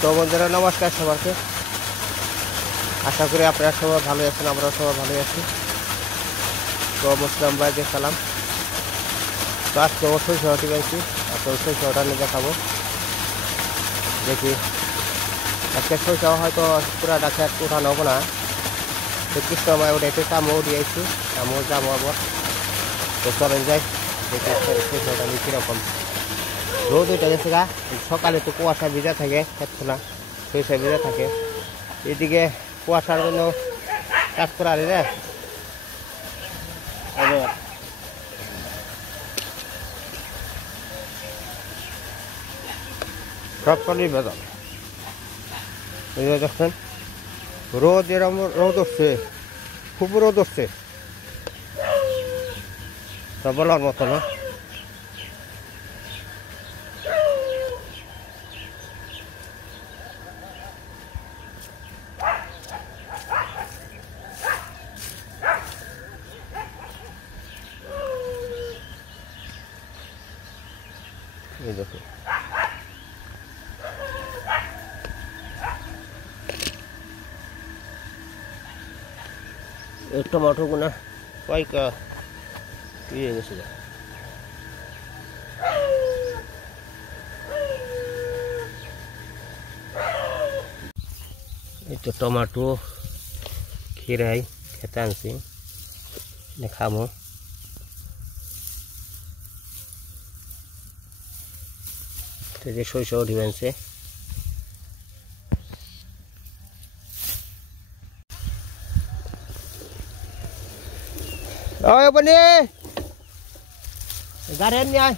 তো বন্ধুরা নমস্কার সবাইকে, আশা করি আপনারা সবাই ভালো আছেন, আমরাও সবাই ভালো আছি। তো মুসলাম ভাইকে সালাম। তো আজকে অবশ্যই শহরটি পেয়েছি, আজকে অবশ্যই শহরটা নিয়ে দেখাবো। দেখি আজকে শৈশব হয়তো পুরা ডাকে উঠানো হবো না, একটু সময় উঠেছে, কামও উঠিয়েছি, কামও যাবো আবার। তো চলেন যাই, দেখি শৈশবটা নিয়ে কীরকম। রোদ উঠে গেছে গা, সকালে তো কুয়াশা ভিজা থাকে, খেতখোলা শৈশব ভিজা থাকে। এদিকে কুয়াশার জন্য কাজ করা রে সব কলেই বেদল। দেখছেন রোদ, এরকম রোদ উঠছে, খুব রোদ উঠছে, তা বলার মতো না। এই দেখো টমাটো গুনা কয়েকটা ইয়ে গেছে। এই তো টমাটো খিরাই খেতে আনছি, খাবো। যে শৈশব উঠিবেছে বনি গাড়ি নিয়ে আয়।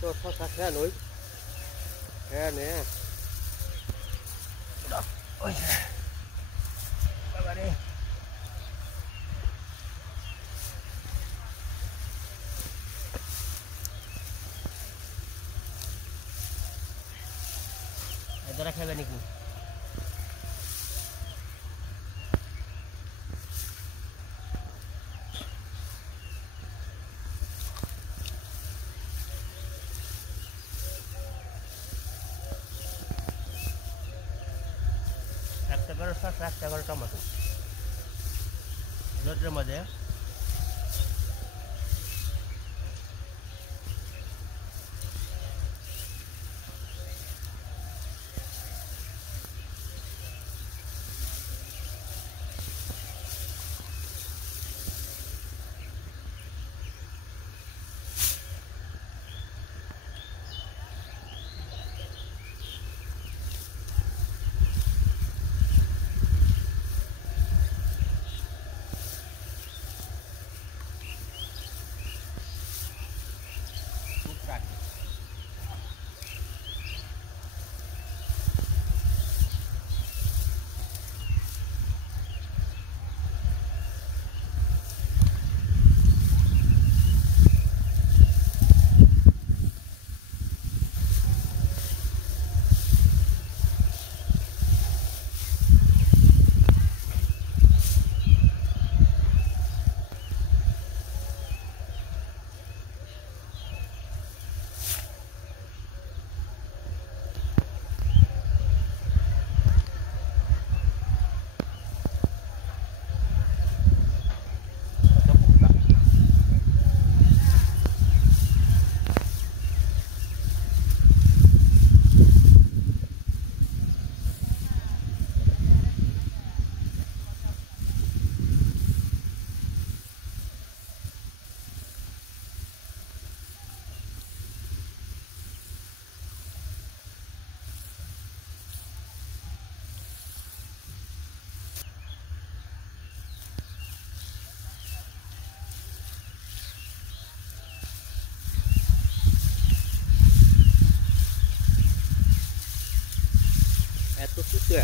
তো শশা খেয়ে নই, খেয়ে নে এদারা খাবে নাকি? একটা করে শসা, একটা করে টমেটো, দুটোর মধ্যে এত কিছু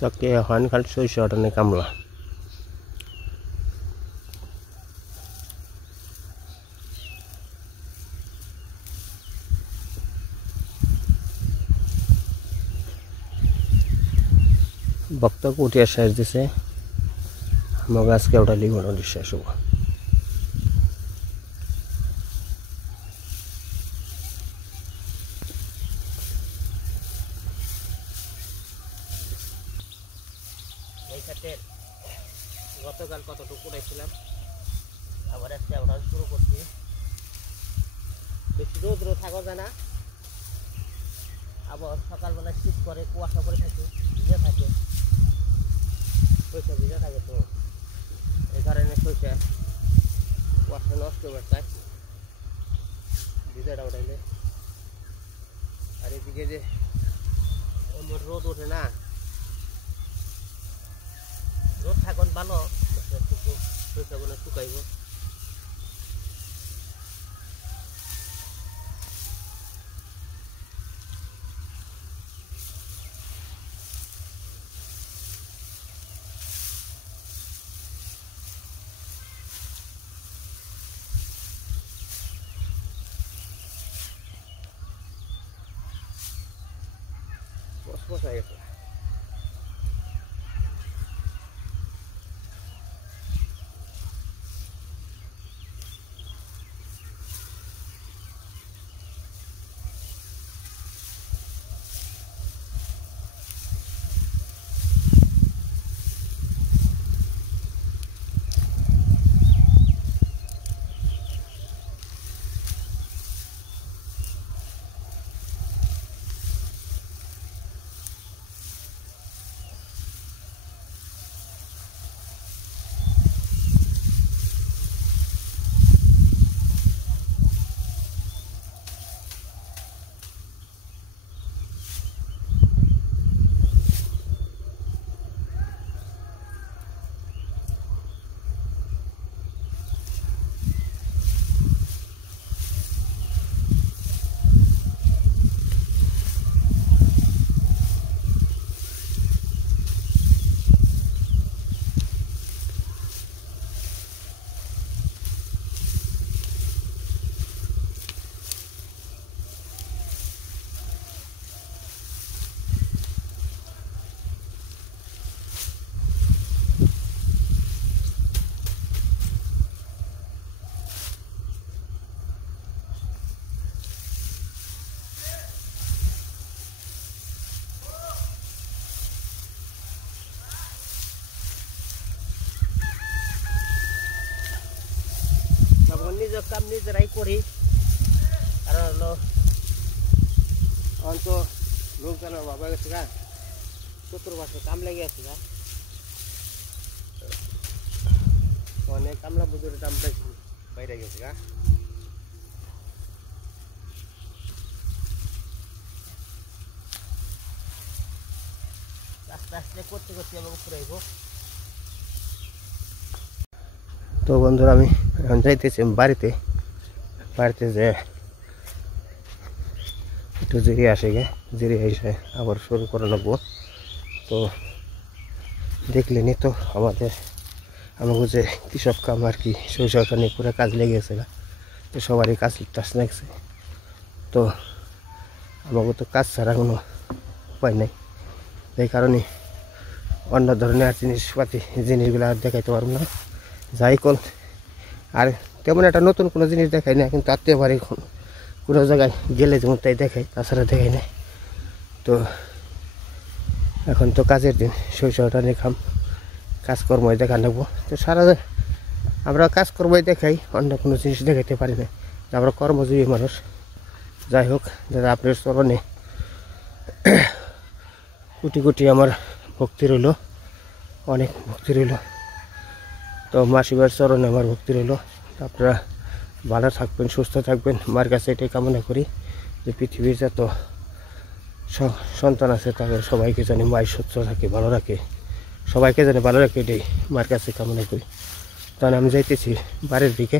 চকে এখন খালি 600 টাকা কামলা ভক্ত কুটিয়া শেষ দিছে আমার আজকে ওটা লিখনো শেষ হবো এই ক্ষেত্রে গতকাল কতটুকু উড়াইছিলাম আবার আজকে ওটা শুরু করছি বেশি রোদ থাকা যায় না আবার সকালবেলা শীত করে কুয়াশা করে থাকে ভিজে থাকে সরষে ভিজে থাকে তো এই কারণে সরষে কুয়াশা নষ্ট হয়ে যায় ভিজাটা উঠাইলে আর এদিকে যে আমার রোদ ওঠে না রোদ থাকুন ভালো সরষেগুলো শুকাইব বসাই গেছে নিজের কাম নিজেরাই করি কারণ হলো অন্ত লোকজনের অভাব হয়ে গেছে গা চতুর্পাশে কাম লেগে আছে গা অনেক কামলা বুঝুরের দাম বেশি বাইরে গেছে গা আস্তে আস্তে করতে করতে আমাকে ফুরাইব তো বন্ধুরা আমি এখন যাইতেছি বাড়িতে যে একটু জিরে আসে গে জিরে এসে আবার শুরু করে নেবো তো দেখলেনি তো আমাদের যে কৃষক কাম আর কি শৈশবটা নিয়ে পুরো কাজ লেগে গেছে তো সবারই কাজ টাজ লাগছে তো আমাকে তো কাজ ছাড়া কোনো উপায় নেই এই কারণে অন্য ধরনের আর জিনিসগুলো আর দেখাইতে পারবো না যাই কল আর তেমন একটা নতুন কোনো জিনিস দেখাই না কিন্তু আত্মীয় বাড়ি কোনো জায়গায় গেলে যেমন তাই দেখাই তাছাড়া দেখাই না তো এখন তো কাজের দিন শৈশবটা নিয়ে কাজকর্মই দেখা নেবো তো সারা আমরা কাজকর্মই দেখাই অন্য কোনো জিনিস দেখাইতে পারি না আমরা কর্মজীবী মানুষ যাই হোক দাদা আপনার চরণে কোটি কোটি আমার ভক্তি রইল অনেক ভক্তি রইল তো মাসিবার চরণে আমার ভক্তি রইল আপনারা ভালো থাকবেন সুস্থ থাকবেন মার কাছে এটাই কামনা করি যে পৃথিবীর যত সন্তান আছে তাদের সবাইকে জানি মায়ের সুস্থ থাকে ভালো রাখে সবাইকে জানি ভালো রাখে এটাই মার কাছে কামনা করি তাহলে আমি যাইতেছি বাড়ির দিকে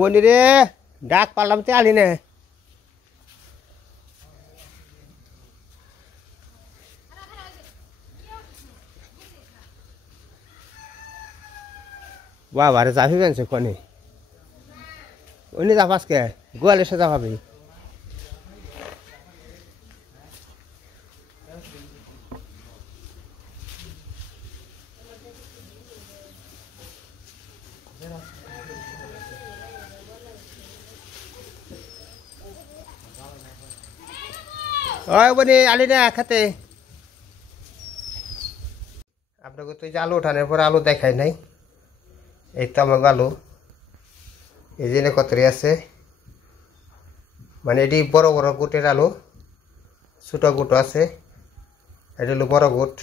বনি রে ডাক পারলাম তে আলি না বাবারে যাবি বেনছে কোনে ওইনে যাবাস কে গোয়ালে সে যাবি ওই বনি আলি না খাতে আপনাকে তো যে আলু উঠানোর পর আলু দেখাই নাই এই তো আমার আলু এই যে কতরি আছে মানে এটি বড় বড় গুটের আলু ছোট গুট আছে এটা হলো বড় গুট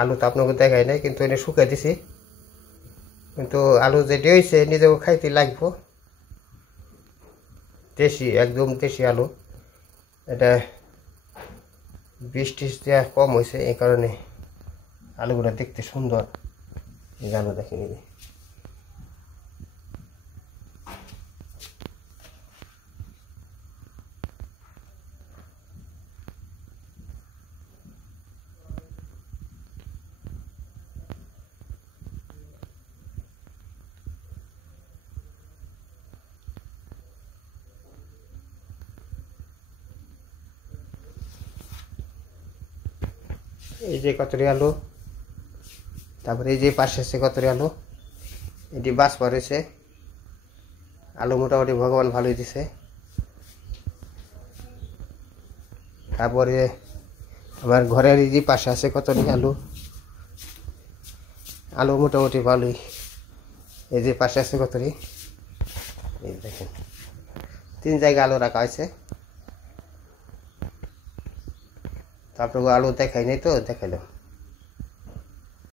আলু তো আপনাকে দেখাই নাই কিন্তু এনে শুকাই দিছি কিন্তু আলু যেটি হয়েছে নিজেও খাইতে লাগবো দেশি একদম দেশি আলু এটা বৃষ্টি কম হয়েছে এই কারণে আলুগুলো দেখতে সুন্দর এই আলু দেখে নিবি এই যে কতরি আলু তারপরে এই যে পাশে আছে কতরি আলু এটি বাস পড়েছে আলু মোটামুটি ভগবান ভালোই দিছে তারপরে আমার ঘরের এই যে পাশে আছে কতরি আলু আলু মোটামুটি ভালোই এই যে পাশে আছে কতরি এই দেখেন 3 জায়গায় আলু রাখা হয়েছে তারপরে আলু দেখাই নাই তো দেখাইলাম